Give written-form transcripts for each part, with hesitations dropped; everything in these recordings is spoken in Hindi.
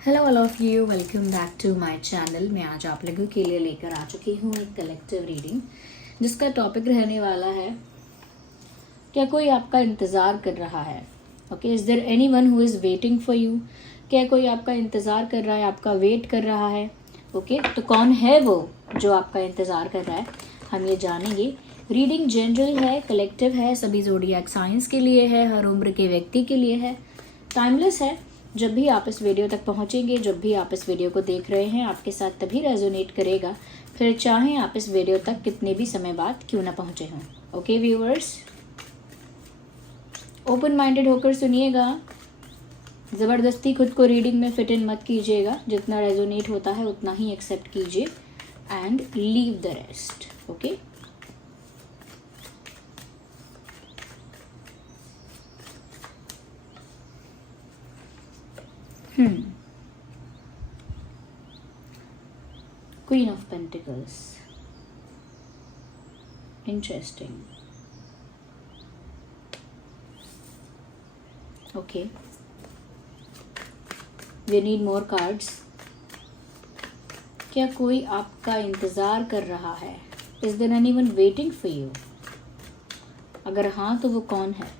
Hello all of you, welcome back to my channel. मैं आज आप लोगों के लिए लेकर आ चुकी हूँ एक कलेक्टिव रीडिंग जिसका टॉपिक रहने वाला है, क्या कोई आपका इंतज़ार कर रहा है। Okay, is there anyone who is waiting for you. क्या कोई आपका इंतज़ार कर रहा है, आपका वेट कर रहा है। ओके, तो कौन है वो जो आपका इंतज़ार कर रहा है, हम ये जानेंगे। रीडिंग जनरल है, कलेक्टिव है, सभी ज़ोडिएक साइंस के लिए है, हर उम्र के व्यक्ति के लिए है, टाइमलेस है। जब भी आप इस वीडियो तक पहुंचेंगे, जब भी आप इस वीडियो को देख रहे हैं, आपके साथ तभी रेजोनेट करेगा, फिर चाहें आप इस वीडियो तक कितने भी समय बाद क्यों ना पहुंचे हों। ओके व्यूअर्स, ओपन माइंडेड होकर सुनिएगा, ज़बरदस्ती खुद को रीडिंग में फिट इन मत कीजिएगा। जितना रेजोनेट होता है उतना ही एक्सेप्ट कीजिए and leave the rest. Okay, Queen of Pentacles. Interesting. Okay. We need more cards. क्या कोई आपका इंतज़ार कर रहा है? Is there anyone waiting for you? अगर हाँ तो वो कौन है?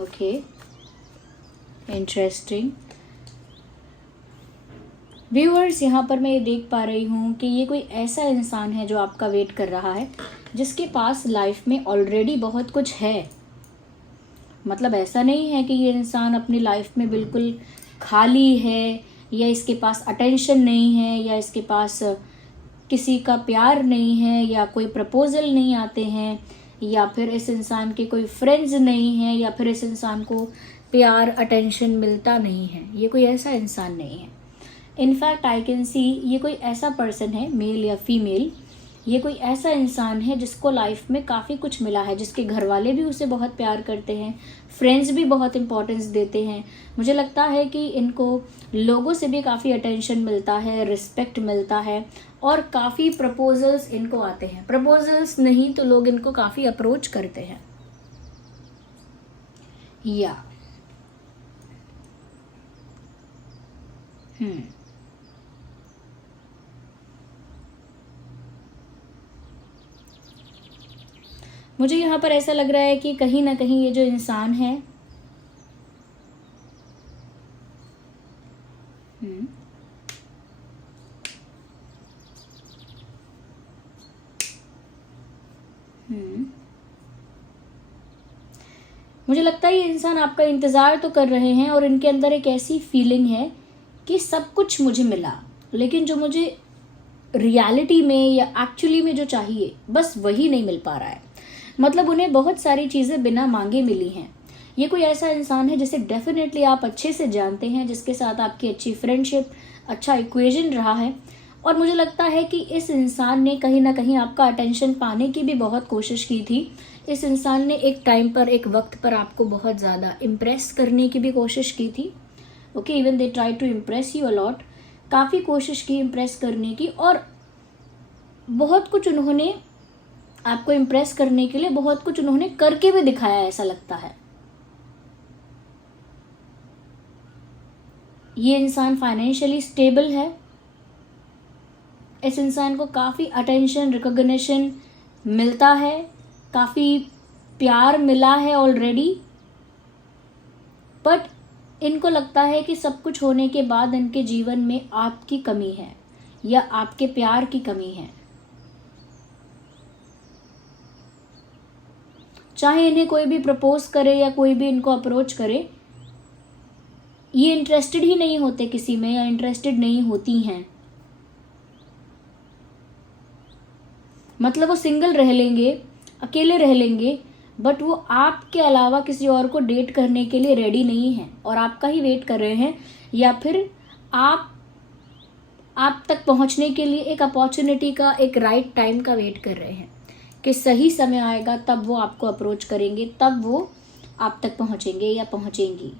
Okay, interesting. व्यूअर्स, यहाँ पर मैं ये देख पा रही हूँ कि ये कोई ऐसा इंसान है जो आपका वेट कर रहा है, जिसके पास लाइफ में ऑलरेडी बहुत कुछ है। मतलब ऐसा नहीं है कि ये इंसान अपनी लाइफ में बिल्कुल खाली है, या इसके पास अटेंशन नहीं है, या इसके पास किसी का प्यार नहीं है, या कोई प्रपोजल नहीं आते हैं, या फिर इस इंसान के कोई फ्रेंड्स नहीं हैं, या फिर इस इंसान को प्यार अटेंशन मिलता नहीं है। ये कोई ऐसा इंसान नहीं है। इनफैक्ट आई कैन सी ये कोई ऐसा पर्सन है, मेल या फीमेल, ये कोई ऐसा इंसान है जिसको लाइफ में काफ़ी कुछ मिला है, जिसके घर वाले भी उसे बहुत प्यार करते हैं, फ्रेंड्स भी बहुत इंपॉर्टेंस देते हैं। मुझे लगता है कि इनको लोगों से भी काफ़ी अटेंशन मिलता है, रिस्पेक्ट मिलता है, और काफ़ी प्रपोजल्स इनको आते हैं। प्रपोजल्स नहीं तो लोग इनको काफ़ी अप्रोच करते हैं। या मुझे यहाँ पर ऐसा लग रहा है कि कहीं ना कहीं ये जो इंसान है, मुझे लगता है ये इंसान आपका इंतज़ार तो कर रहे हैं, और इनके अंदर एक ऐसी फीलिंग है कि सब कुछ मुझे मिला, लेकिन जो मुझे रियलिटी में या एक्चुअली में जो चाहिए बस वही नहीं मिल पा रहा है। मतलब उन्हें बहुत सारी चीज़ें बिना मांगे मिली हैं। ये कोई ऐसा इंसान है जिसे डेफिनेटली आप अच्छे से जानते हैं, जिसके साथ आपकी अच्छी फ्रेंडशिप, अच्छा इक्वेशन रहा है, और मुझे लगता है कि इस इंसान ने कहीं ना कहीं आपका अटेंशन पाने की भी बहुत कोशिश की थी। इस इंसान ने एक टाइम पर, एक वक्त पर आपको बहुत ज़्यादा इम्प्रेस करने की भी कोशिश की थी। Okay, even they try to impress you a lot. काफ़ी कोशिश की इम्प्रेस करने की, और बहुत कुछ उन्होंने आपको इम्प्रेस करने के लिए बहुत कुछ उन्होंने करके भी दिखाया, ऐसा लगता है। ये इंसान फाइनेंशियली स्टेबल है। इस इंसान को काफ़ी अटेंशन, रिकॉग्निशन मिलता है, काफ़ी प्यार मिला है ऑलरेडी, बट इनको लगता है कि सब कुछ होने के बाद इनके जीवन में आपकी कमी है, या आपके प्यार की कमी है। चाहे इन्हें कोई भी प्रपोज करे या कोई भी इनको अप्रोच करे, ये इंटरेस्टेड ही नहीं होते किसी में, या इंटरेस्टेड नहीं होती हैं। मतलब वो सिंगल रह लेंगे, अकेले रह लेंगे, बट वो आपके अलावा किसी और को डेट करने के लिए रेडी नहीं है, और आपका ही वेट कर रहे हैं, या फिर आप तक पहुंचने के लिए एक अपॉर्चुनिटी का, एक राइट टाइम का वेट कर रहे हैं कि सही समय आएगा तब वो आपको अप्रोच करेंगे, तब वो आप तक पहुंचेंगे या पहुंचेंगी।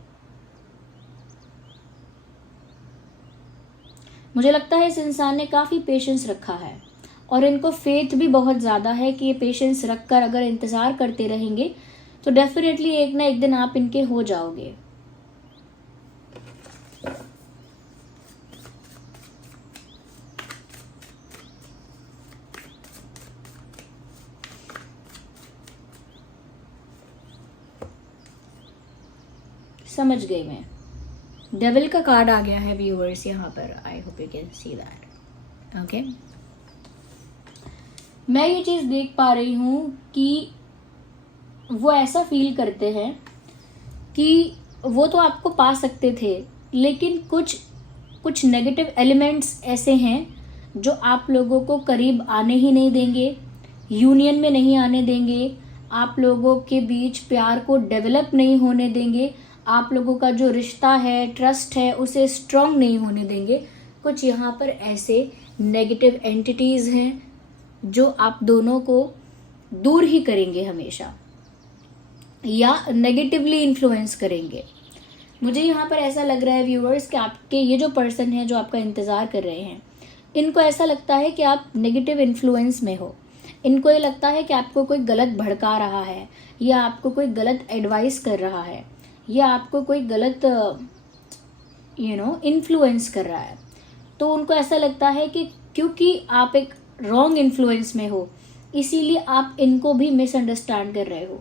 मुझे लगता है इस इंसान ने काफ़ी पेशेंस रखा है, और इनको फेथ भी बहुत ज़्यादा है कि ये पेशेंस रख कर अगर इंतज़ार करते रहेंगे तो डेफिनेटली एक ना एक दिन आप इनके हो जाओगे। समझ गई मैं। डेविल का कार्ड आ गया है व्यूअर्स यहाँ पर। I hope you can see that. Okay, मैं ये चीज़ देख पा रही हूँ कि वो ऐसा फील करते हैं कि वो तो आपको पा सकते थे, लेकिन कुछ नेगेटिव एलिमेंट्स ऐसे हैं जो आप लोगों को करीब आने ही नहीं देंगे, यूनियन में नहीं आने देंगे, आप लोगों के बीच प्यार को डेवलप नहीं होने देंगे, आप लोगों का जो रिश्ता है, ट्रस्ट है, उसे स्ट्रॉन्ग नहीं होने देंगे। कुछ यहाँ पर ऐसे नेगेटिव एंटिटीज़ हैं जो आप दोनों को दूर ही करेंगे हमेशा, या नेगेटिवली इन्फ्लुएंस करेंगे। मुझे यहाँ पर ऐसा लग रहा है व्यूअर्स कि आपके ये जो पर्सन है जो आपका इंतज़ार कर रहे हैं, इनको ऐसा लगता है कि आप नेगेटिव इन्फ्लुएंस में हो। इनको ये लगता है कि आपको कोई गलत भड़का रहा है, या आपको कोई गलत एडवाइस कर रहा है, या आपको कोई गलत इन्फ्लुएंस कर रहा है। तो उनको ऐसा लगता है कि क्योंकि आप एक रॉन्ग इन्फ्लुएंस में हो, इसीलिए आप इनको भी मिसअंडरस्टैंड कर रहे हो,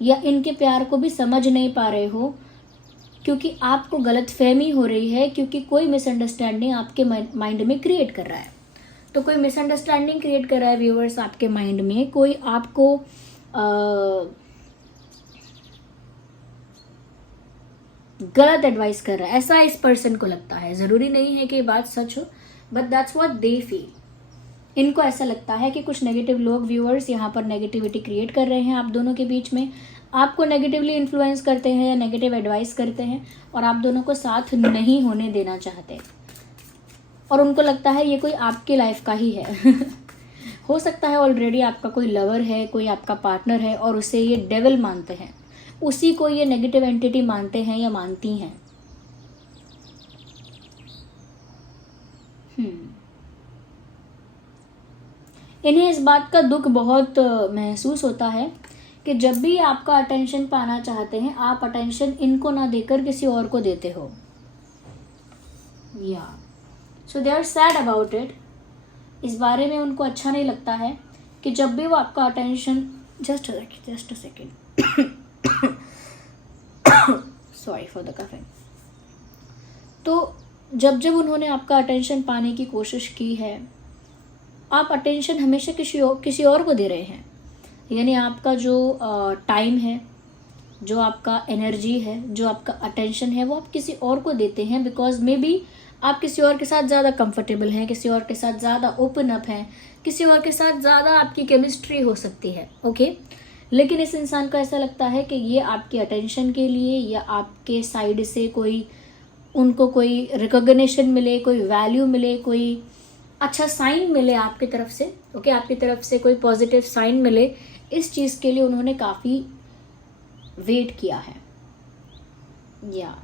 या इनके प्यार को भी समझ नहीं पा रहे हो, क्योंकि आपको गलतफहमी हो रही है, क्योंकि कोई मिसअंडरस्टैंडिंग आपके माइंड में क्रिएट कर रहा है। तो कोई मिसअंडरस्टैंडिंग क्रिएट कर रहा है व्यूअर्स आपके माइंड में, कोई आपको गलत एडवाइस कर रहा है, ऐसा इस पर्सन को लगता है। ज़रूरी नहीं है कि ये बात सच हो, but that's what they feel. इनको ऐसा लगता है कि कुछ नेगेटिव लोग व्यूअर्स यहाँ पर नेगेटिविटी क्रिएट कर रहे हैं आप दोनों के बीच में, आपको नेगेटिवली इन्फ्लुएंस करते हैं या नेगेटिव एडवाइस करते हैं, और आप दोनों को साथ नहीं होने देना चाहते, और उनको लगता है ये कोई आपकी लाइफ का ही है। हो सकता है ऑलरेडी आपका कोई लवर है, कोई आपका पार्टनर है, और उसे ये डेविल मानते हैं, उसी को ये नेगेटिव एंटिटी मानते हैं या मानती हैं। इन्हें इस बात का दुख बहुत महसूस होता है कि जब भी आपका अटेंशन पाना चाहते हैं, आप अटेंशन इनको ना देकर किसी और को देते हो। या so they are sad about it. इस बारे में उनको अच्छा नहीं लगता है कि जब भी वो आपका attention just a second sorry for the coughing. तो जब उन्होंने आपका अटेंशन पाने की कोशिश की है, आप अटेंशन हमेशा किसी और को दे रहे हैं। यानी आपका जो टाइम है, जो आपका एनर्जी है, जो आपका अटेंशन है, वो आप किसी और को देते हैं, बिकॉज मे बी आप किसी और के साथ ज़्यादा कंफर्टेबल हैं, किसी और के साथ ज़्यादा ओपन अप हैं, किसी और के साथ ज़्यादा आपकी केमिस्ट्री हो सकती है। ओके, लेकिन इस इंसान को ऐसा लगता है कि ये आपकी अटेंशन के लिए, या आपके साइड से उनको कोई रिकॉग्निशन मिले, कोई वैल्यू मिले, कोई अच्छा साइन मिले आपकी तरफ से। ओके, आपकी तरफ से कोई पॉजिटिव साइन मिले, इस चीज़ के लिए उन्होंने काफ़ी वेट किया है। या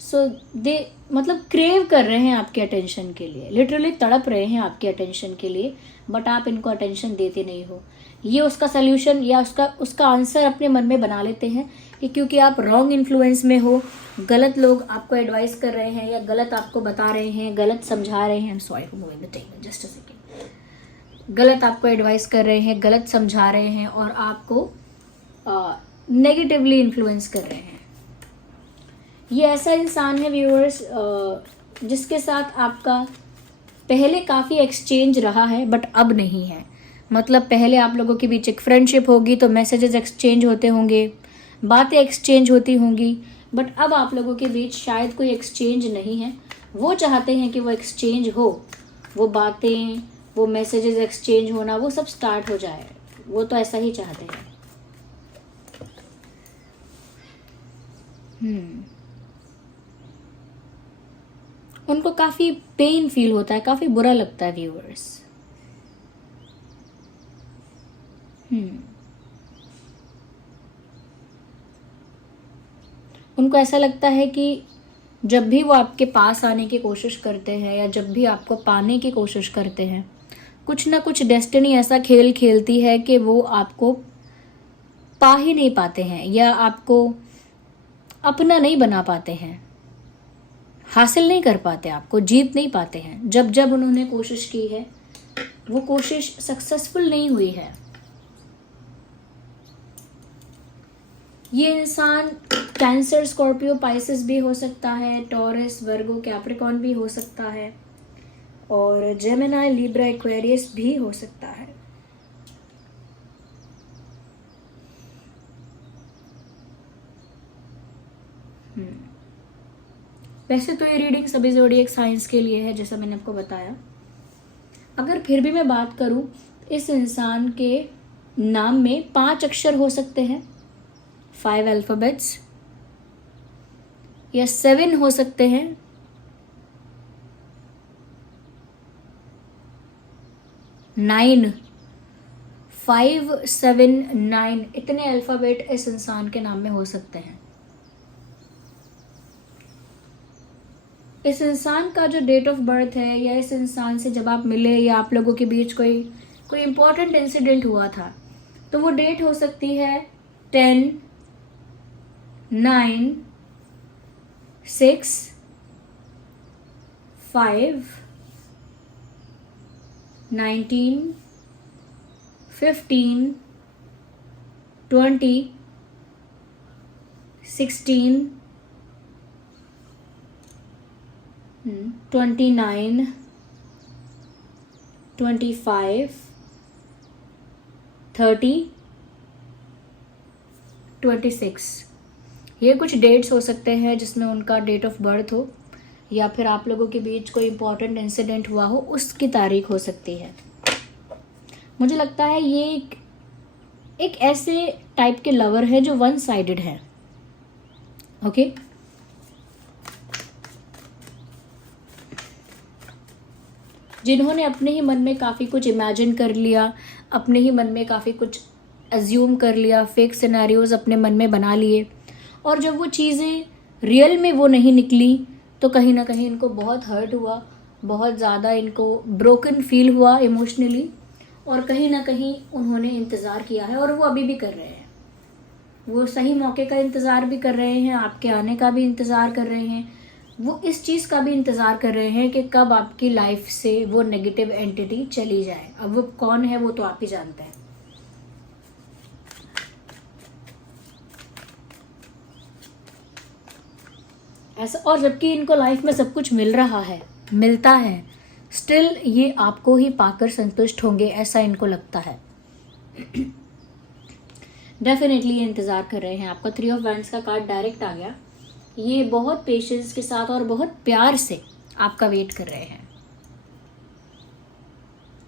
सो दे मतलब क्रेव कर रहे हैं आपके अटेंशन के लिए, लिटरली तड़प रहे हैं आपके अटेंशन के लिए, बट आप इनको अटेंशन देते नहीं हो। ये उसका सल्यूशन या उसका आंसर अपने मन में बना लेते हैं कि क्योंकि आप रॉन्ग इन्फ्लुएंस में हो, गलत लोग आपको एडवाइस कर रहे हैं, या गलत आपको बता रहे हैं, गलत समझा रहे हैं। Sorry for moving the table, just a second. गलत आपको एडवाइस कर रहे हैं, गलत समझा रहे हैं, और आपको नेगेटिवली इन्फ्लुएंस कर रहे हैं। ये ऐसा इंसान है व्यूअर्स जिसके साथ आपका पहले काफ़ी एक्सचेंज रहा है, बट अब नहीं है। मतलब पहले आप लोगों के बीच एक फ्रेंडशिप होगी तो मैसेजेस एक्सचेंज होते होंगे, बातें एक्सचेंज होती होंगी, बट अब आप लोगों के बीच शायद कोई एक्सचेंज नहीं है। वो चाहते हैं कि वो एक्सचेंज हो, वो बातें, वो मैसेजेस एक्सचेंज होना, वो सब स्टार्ट हो जाए। वो तो ऐसा ही चाहते हैं। उनको काफ़ी पेन फील होता है, काफ़ी बुरा लगता है व्यूअर्स। उनको ऐसा लगता है कि जब भी वो आपके पास आने की कोशिश करते हैं या जब भी आपको पाने की कोशिश करते हैं, कुछ ना कुछ डेस्टिनी ऐसा खेल खेलती है कि वो आपको पा ही नहीं पाते हैं या आपको अपना नहीं बना पाते हैं, हासिल नहीं कर पाते, आपको जीत नहीं पाते हैं। जब जब उन्होंने कोशिश की है वो कोशिश सक्सेसफुल नहीं हुई है। ये इंसान कैंसर, स्कॉर्पियो, पाइसेस भी हो सकता है, टॉरस, वर्गो, कैप्रिकॉर्न भी हो सकता है और जेमिनी, लिब्रा, एक्वेरियस भी हो सकता है। वैसे तो ये रीडिंग सभी ज़ोडिएक साइंस के लिए है, जैसा मैंने आपको बताया। अगर फिर भी मैं बात करूं, इस इंसान के नाम में 5 अक्षर हो सकते हैं, 5 अल्फ़ाबेट्स, या 7 हो सकते हैं, 9, 5, 7, 9, इतने अल्फ़ाबेट इस इंसान के नाम में हो सकते हैं। इस इंसान का जो डेट ऑफ बर्थ है या इस इंसान से जब आप मिले या आप लोगों के बीच कोई इम्पोर्टेंट इंसिडेंट हुआ था, तो वो डेट हो सकती है 10, 9, 6, 5, 19, 15, 20, 16, 29, 25, 30, 26। ये कुछ डेट्स हो सकते हैं जिसमें उनका डेट ऑफ बर्थ हो या फिर आप लोगों के बीच कोई इम्पोर्टेंट इंसिडेंट हुआ हो, उसकी तारीख हो सकती है। मुझे लगता है ये एक ऐसे टाइप के लवर है जो वन साइडेड है। ओके, जिन्होंने अपने ही मन में काफ़ी कुछ इमेजिन कर लिया, अपने ही मन में काफ़ी कुछ एज्यूम कर लिया, फेक सिनेरियोज अपने मन में बना लिए, और जब वो चीज़ें रियल में वो नहीं निकली तो कहीं ना कहीं इनको बहुत हर्ट हुआ, बहुत ज़्यादा इनको ब्रोकन फील हुआ इमोशनली, और कहीं ना कहीं उन्होंने इंतज़ार किया है और वो अभी भी कर रहे हैं। वो सही मौके का इंतज़ार भी कर रहे हैं, आपके आने का भी इंतज़ार कर रहे हैं, वो इस चीज़ का भी इंतज़ार कर रहे हैं कि कब आपकी लाइफ से वो नेगेटिव एंटिटी चली जाए। अब वो कौन है वो तो आप ही जानते हैं। ऐसा, और जबकि इनको लाइफ में सब कुछ मिल रहा है, मिलता है, स्टिल ये आपको ही पाकर संतुष्ट होंगे, ऐसा इनको लगता है। डेफिनेटली ये इंतज़ार कर रहे हैं आपका। 3 ऑफ वैंड्स का कार्ड डायरेक्ट आ गया। ये बहुत पेशेंस के साथ और बहुत प्यार से आपका वेट कर रहे हैं।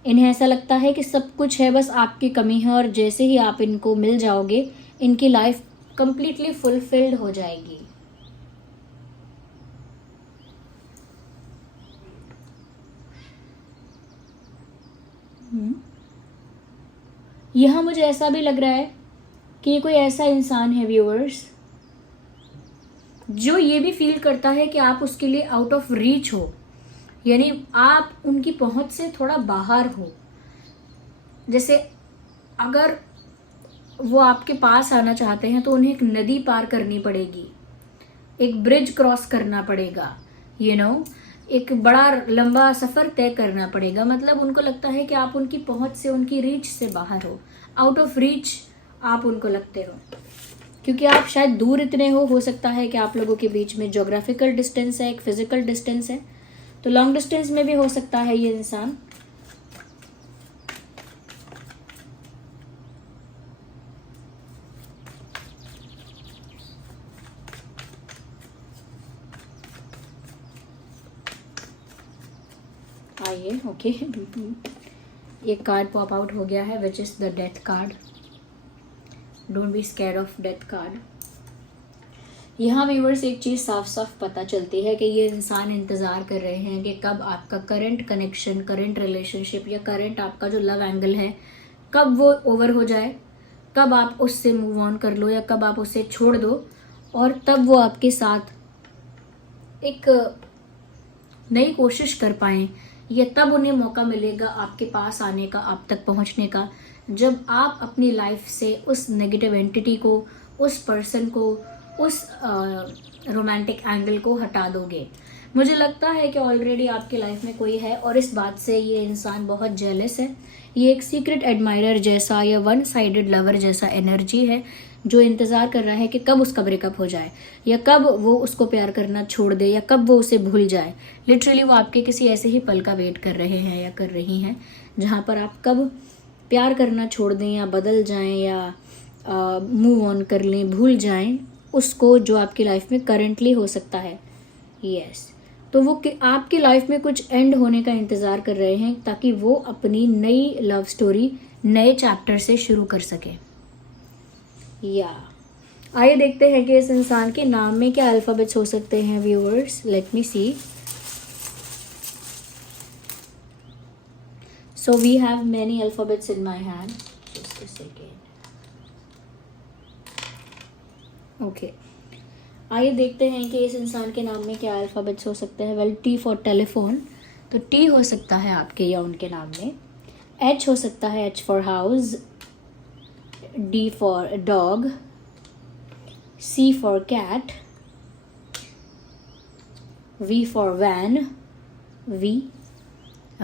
इन्हें ऐसा लगता है कि सब कुछ है, बस आपकी कमी है, और जैसे ही आप इनको मिल जाओगे इनकी लाइफ कंप्लीटली फुलफिल्ड हो जाएगी। यहाँ मुझे ऐसा भी लग रहा है कि ये कोई ऐसा इंसान है व्यूअर्स जो ये भी फील करता है कि आप उसके लिए आउट ऑफ रीच हो, यानी आप उनकी पहुंच से थोड़ा बाहर हो। जैसे अगर वो आपके पास आना चाहते हैं तो उन्हें एक नदी पार करनी पड़ेगी, एक ब्रिज क्रॉस करना पड़ेगा, एक बड़ा लंबा सफ़र तय करना पड़ेगा। मतलब उनको लगता है कि आप उनकी पहुंच से, उनकी रीच से बाहर हो, आउट ऑफ रीच आप उनको लगते हो, क्योंकि आप शायद दूर इतने हो सकता है कि आप लोगों के बीच में ज्योग्राफिकल डिस्टेंस है, एक फिजिकल डिस्टेंस है, तो लॉन्ग डिस्टेंस में भी हो सकता है ये इंसान। आइए, ओके, एक कार्ड पॉप आउट हो गया है, which is the death card. Don't be scared of death card. यहाँ व्यूअर्स एक चीज़ साफ साफ पता चलती है कि ये इंसान इंतज़ार कर रहे हैं कि कब आपका करंट कनेक्शन, करंट रिलेशनशिप या करंट आपका जो लव एंगल है, कब वो ओवर हो जाए, कब आप उससे मूव ऑन कर लो या कब आप उसे छोड़ दो, और तब वो आपके साथ एक नई कोशिश कर पाएं, या तब उन्हें मौका मिलेगा आपके पास आने का, आप तक पहुंचने का, जब आप अपनी लाइफ से उस नेगेटिव एंटिटी को, उस पर्सन को, उस रोमांटिक एंगल को हटा दोगे। मुझे लगता है कि ऑलरेडी आपकी लाइफ में कोई है और इस बात से ये इंसान बहुत जेलस है। ये एक सीक्रेट एडमायरर जैसा या वन साइडेड लवर जैसा एनर्जी है जो इंतज़ार कर रहा है कि कब उसका ब्रेकअप हो जाए, या कब वो उसको प्यार करना छोड़ दे, या कब वो उसे भूल जाए। लिटरली वो आपके किसी ऐसे ही पल का वेट कर रहे हैं या कर रही हैं जहाँ पर आप कब प्यार करना छोड़ दें या बदल जाएं या मूव ऑन कर लें, भूल जाएं उसको जो आपकी लाइफ में करंटली हो सकता है। यस, तो वो आपकी लाइफ में कुछ एंड होने का इंतज़ार कर रहे हैं ताकि वो अपनी नई लव स्टोरी नए चैप्टर से शुरू कर सके। या आइए देखते हैं कि इस इंसान के नाम में क्या अल्फ़ाबेट्स हो सकते हैं viewers. Let me see. So we have many alphabets in my hand. Just a second. Okay, आइए देखते हैं कि इस इंसान के नाम में क्या अल्फ़ाबेट्स हो सकते हैं। वेल, टी फॉर टेलीफोन, तो टी हो सकता है आपके या उनके नाम में। एच हो सकता है, H for house. D for dog. C for cat. V for van, V,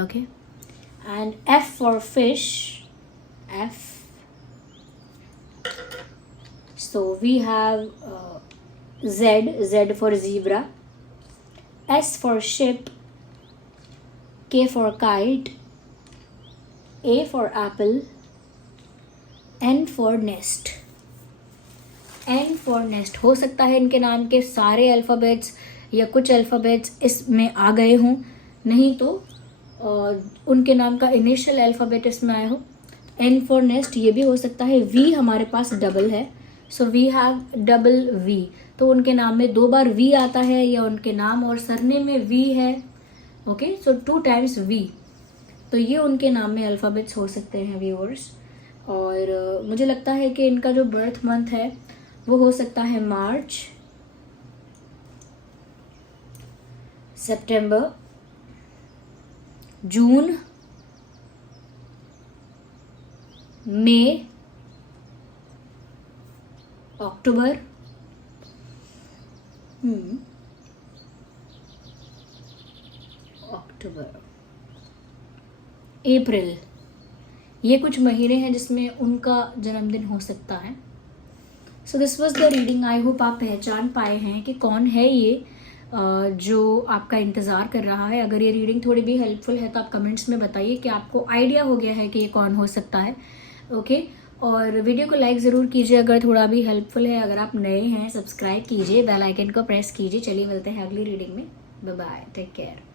okay, and F for fish, F. So we have Z for zebra, S for ship, K for kite, A for apple, N for nest. N for nest हो सकता है इनके नाम के सारे अल्फ़ाबेट्स या कुछ अल्फ़ाबेट्स इसमें आ गए हों, नहीं तो उनके नाम का इनिशियल अल्फ़ाबेट इसमें आया हो। N for nest ये भी हो सकता है। V हमारे पास डबल है, so we have double V, तो उनके नाम में 2 बार वी आता है या उनके नाम और सरनेम में वी है। ओके, सो 2 टाइम्स वी, तो ये उनके नाम में अल्फ़ाबेट्स हो सकते हैं व्यूअर्स। और मुझे लगता है कि इनका जो बर्थ मंथ है वो हो सकता है मार्च, सितंबर, जून, मई, अक्टूबर, अप्रैल। ये कुछ महीने हैं जिसमें उनका जन्मदिन हो सकता है। So this was the reading. I hope आप पहचान पाए हैं कि कौन है ये जो आपका इंतज़ार कर रहा है। अगर ये रीडिंग थोड़ी भी हेल्पफुल है तो आप कमेंट्स में बताइए कि आपको आइडिया हो गया है कि ये कौन हो सकता है। ओके, और वीडियो को लाइक ज़रूर कीजिए अगर थोड़ा भी हेल्पफुल है। अगर आप नए हैं सब्सक्राइब कीजिए, बेल आइकन को प्रेस कीजिए। चलिए मिलते हैं अगली रीडिंग में। Bye bye, take care.